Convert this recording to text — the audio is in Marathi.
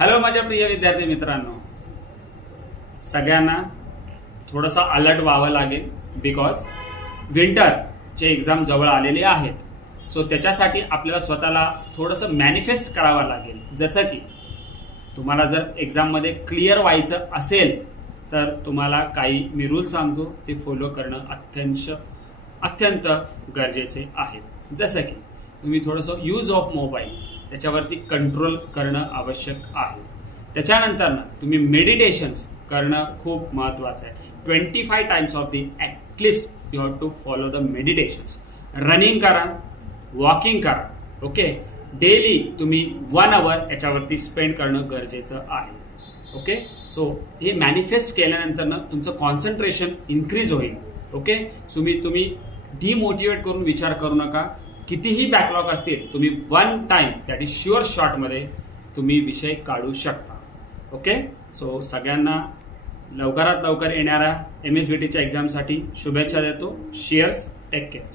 हॅलो माझ्या प्रिय विद्यार्थी मित्रांनो, सगळ्यांना थोडंसं अलर्ट व्हावं लागेल बिकॉज विंटरचे एक्झाम जवळ आलेले आहेत. सो त्याच्यासाठी आपल्याला स्वतःला थोडंसं मॅनिफेस्ट करावं लागेल. जसं की तुम्हाला जर एक्झाममध्ये क्लिअर व्हायचं असेल तर तुम्हाला काही मी रूल सांगतो ते फॉलो करणं अत्यंत गरजेचे आहे. जसं की तुम्ही थोडंसं यूज ऑफ मोबाईल त्याच्यावरती कंट्रोल करणं आवश्यक आहे. त्याच्यानंतर तुम्ही मेडिटेशन्स करणं खूप महत्त्वाचं आहे. 25 times of the at least you have to follow the meditations. Running करा, वॉकिंग करा. ओके, डेली तुम्ही 1 आवर याच्यावरती स्पेंड करणं गरजेचं आहे. ओके, सो हे मॅनिफेस्ट केल्यानंतर तुमचं कॉन्सन्ट्रेशन इन्क्रीज होईल. ओके, तुम्ही डिमोटिवेट करून विचार करू नका. कितीही बॅकलॉग असतील तुम्ही 1 टाइम दॅट इज शुअर शॉटमध्ये तुम्ही विषय काढू शकता. ओके, सो सगळ्यांना लवकरात लवकर येणाऱ्या MSBTच्या एक्झामसाठी शुभेच्छा देतो. Cheers, take care.